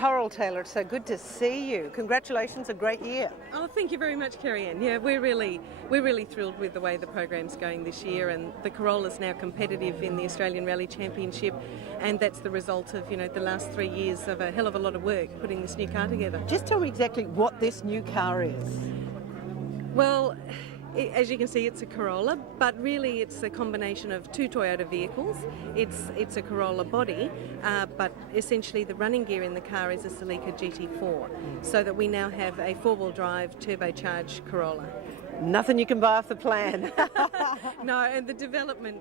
Coral Taylor, it's so good to see you. Congratulations, a great year. Oh, thank you very much, Kerry-Ann. Yeah, we're really thrilled with the way the program's going this year, and the Corolla's now competitive in the Australian Rally Championship, and that's the result of, the last 3 years of a hell of a lot of work putting this new car together. Just tell me exactly what this new car is. Well, as you can see, it's a Corolla, but really it's a combination of two Toyota vehicles. It's a Corolla body, but essentially the running gear in the car is a Celica GT4, so that we now have a four-wheel drive turbocharged Corolla. Nothing you can buy off the plan. No, and the development,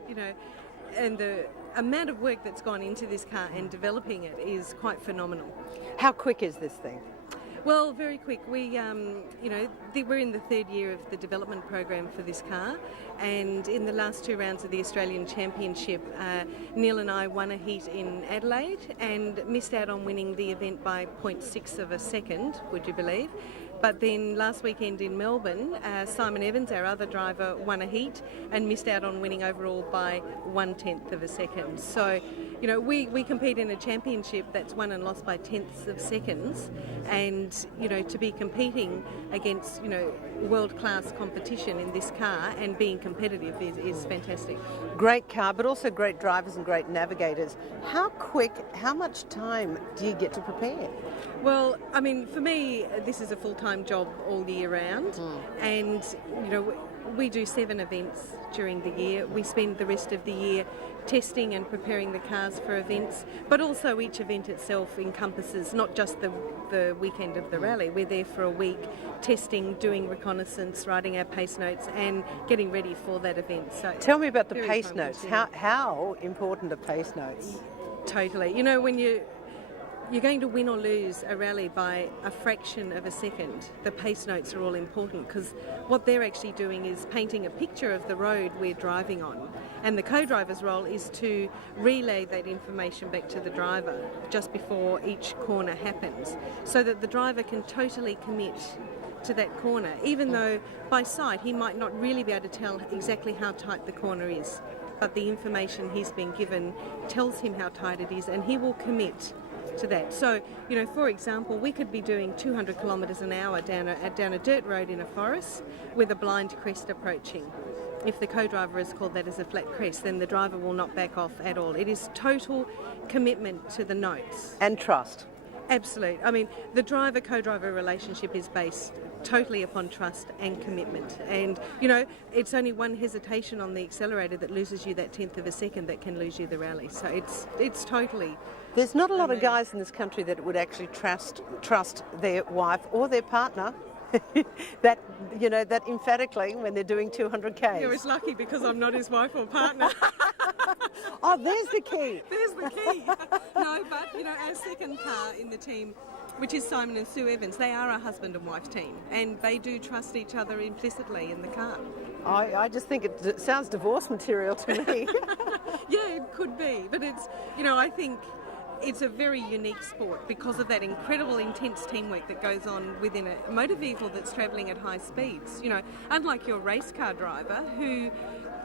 and the amount of work that's gone into this car and developing it is quite phenomenal. How quick is this thing? Well, very quick. We're in the third year of the development program for this car, and in the last two rounds of the Australian Championship, Neil and I won a heat in Adelaide and missed out on winning the event by 0.6 of a second, would you believe? But then last weekend in Melbourne, Simon Evans, our other driver, won a heat and missed out on winning overall by 1/10 of a second. So, we compete in a championship that's won and lost by tenths of seconds, and, to be competing against, world-class competition in this car and being competitive is fantastic. Great car, but also great drivers and great navigators. How much time do you get to prepare? Well, for me, this is a full-time job all year round, and we do 7 events during the year. We spend the rest of the year testing and preparing the cars for events, but also each event itself encompasses not just the weekend of the rally. We're there for a week testing, doing reconnaissance, writing our pace notes and getting ready for that event. So tell me about the pace notes. How important are pace notes? Totally. When you're going to win or lose a rally by a fraction of a second, the pace notes are all important, because what they're actually doing is painting a picture of the road we're driving on. And the co-driver's role is to relay that information back to the driver just before each corner happens, so that the driver can totally commit to that corner, even though by sight he might not really be able to tell exactly how tight the corner is. But the information he's been given tells him how tight it is, and he will commit to that. So, for example, we could be doing 200 kilometres an hour down a dirt road in a forest with a blind crest approaching. If the co-driver has called that as a flat crest, then the driver will not back off at all. It is total commitment to the notes. And trust. Absolute. The driver-co-driver relationship is based totally upon trust and commitment. And, it's only one hesitation on the accelerator that loses you that tenth of a second that can lose you the rally. So it's totally... There's not a lot of guys in this country that would actually trust their wife or their partner that emphatically when they're doing 200 Ks. You're as lucky because I'm not his wife or partner. Oh, there's the key. There's the key. No, but, our second car in the team, which is Simon and Sue Evans, they are a husband and wife team, and they do trust each other implicitly in the car. I just think it sounds divorce material to me. Yeah, it could be, but it's, I think it's a very unique sport because of that incredible intense teamwork that goes on within a motor vehicle that's travelling at high speeds. Unlike your race car driver who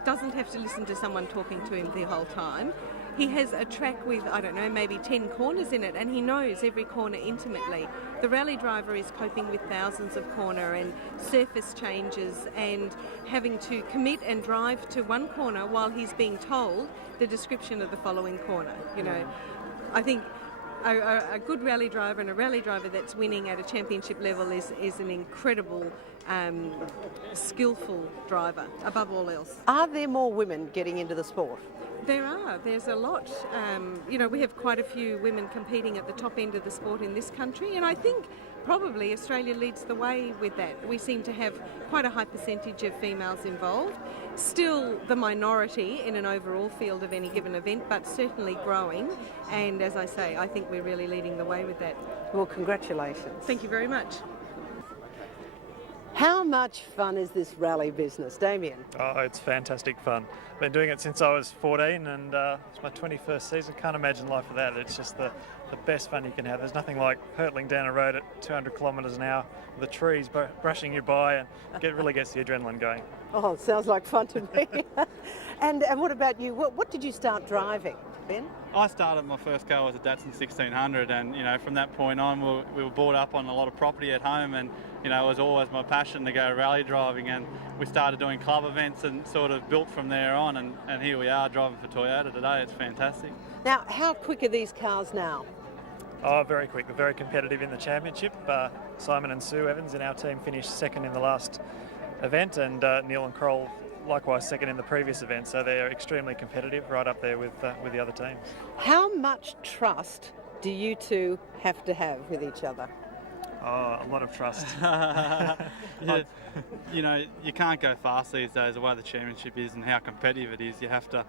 doesn't have to listen to someone talking to him the whole time. He has a track with, maybe 10 corners in it, and he knows every corner intimately. The rally driver is coping with thousands of corner and surface changes and having to commit and drive to one corner while he's being told the description of the following corner. I think a good rally driver and a rally driver that's winning at a championship level is an incredible, skillful driver, above all else. Are there more women getting into the sport? There are. There's a lot. We have quite a few women competing at the top end of the sport in this country, and I think probably Australia leads the way with that. We seem to have quite a high percentage of females involved. Still the minority in an overall field of any given event, but certainly growing. And as I say, I think we're really leading the way with that. Well, congratulations. Thank you very much. How much fun is this rally business, Damien? Oh, it's fantastic fun. Been doing it since I was 14 and it's my 21st season. Can't imagine life without it. It's just the best fun you can have. There's nothing like hurtling down a road at 200 kilometres an hour with the trees brushing you by, and really gets the adrenaline going. Oh, it sounds like fun to me. And what about you? What did you start driving? Ben? I started, my first car was a Datsun 1600, and from that point on we were brought up on a lot of property at home, and it was always my passion to go rally driving, and we started doing club events and sort of built from there on, and here we are driving for Toyota today. It's fantastic. Now, how quick are these cars now? Oh, very quick. They're very competitive in the championship. Simon and Sue Evans in our team finished second in the last event, and Neil and Kroll likewise second in the previous event. So they're extremely competitive, right up there with the other teams. How much trust do you two have to have with each other? Oh, a lot of trust. You can't go fast these days, the way the championship is and how competitive it is. You have to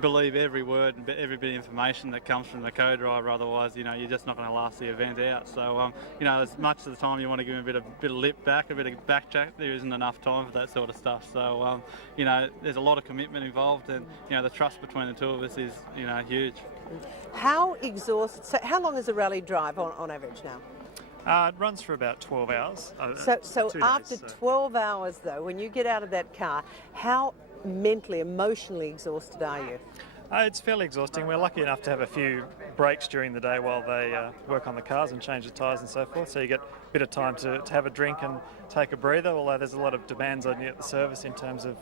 believe every word and every bit of information that comes from the co-driver, otherwise you're just not going to last the event out. So as much of the time you want to give him a bit of lip back, a bit of backtrack, there isn't enough time for that sort of stuff. So there's a lot of commitment involved, and the trust between the two of us is huge. How exhausted? So how long is a rally drive on average now? It runs for about 12 hours. So 2 after days, 12 hours though, when you get out of that car, how mentally, emotionally exhausted are you? It's fairly exhausting. We're lucky enough to have a few breaks during the day while they work on the cars and change the tyres and so forth, so you get a bit of time to have a drink and take a breather, although there's a lot of demands on you at the service in terms of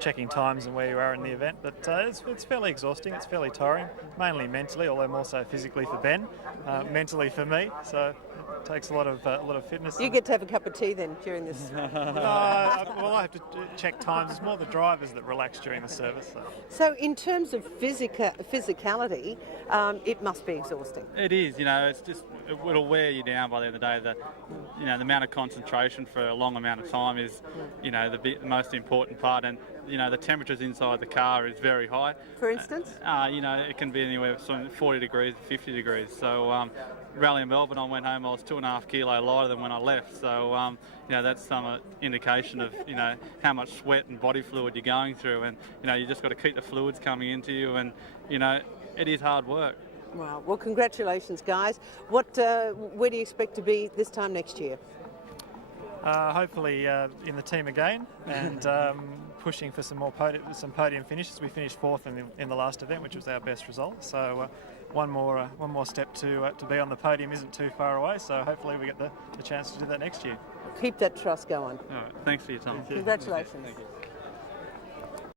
checking times and where you are in the event. But it's fairly exhausting, it's fairly tiring, mainly mentally, although more so physically for Ben, mentally for me, so it takes a lot of fitness. You get to have a cup of tea then during this? Well, I have to check times. It's more the drivers that relax during the service. So in terms of physicality, it must be exhausting. It is, it's just, it'll wear you down by the end of the day. The amount of concentration for a long amount of time is, the most important part, and the temperatures inside the car is very high. For instance? It can be anywhere from 40 degrees to 50 degrees. So rally in Melbourne, I went home, I was 2.5 kilo lighter than when I left. So that's some indication of how much sweat and body fluid you're going through, and you just got to keep the fluids coming into you, and it is hard work. Wow. Well, congratulations, guys. Where do you expect to be this time next year? Hopefully in the team again, and pushing for some podium finishes. We finished fourth in the last event, which was our best result. So one more step to be on the podium isn't too far away. So hopefully we get the chance to do that next year. Keep that trust going. All right. Thanks for your time. Congratulations. Thank you.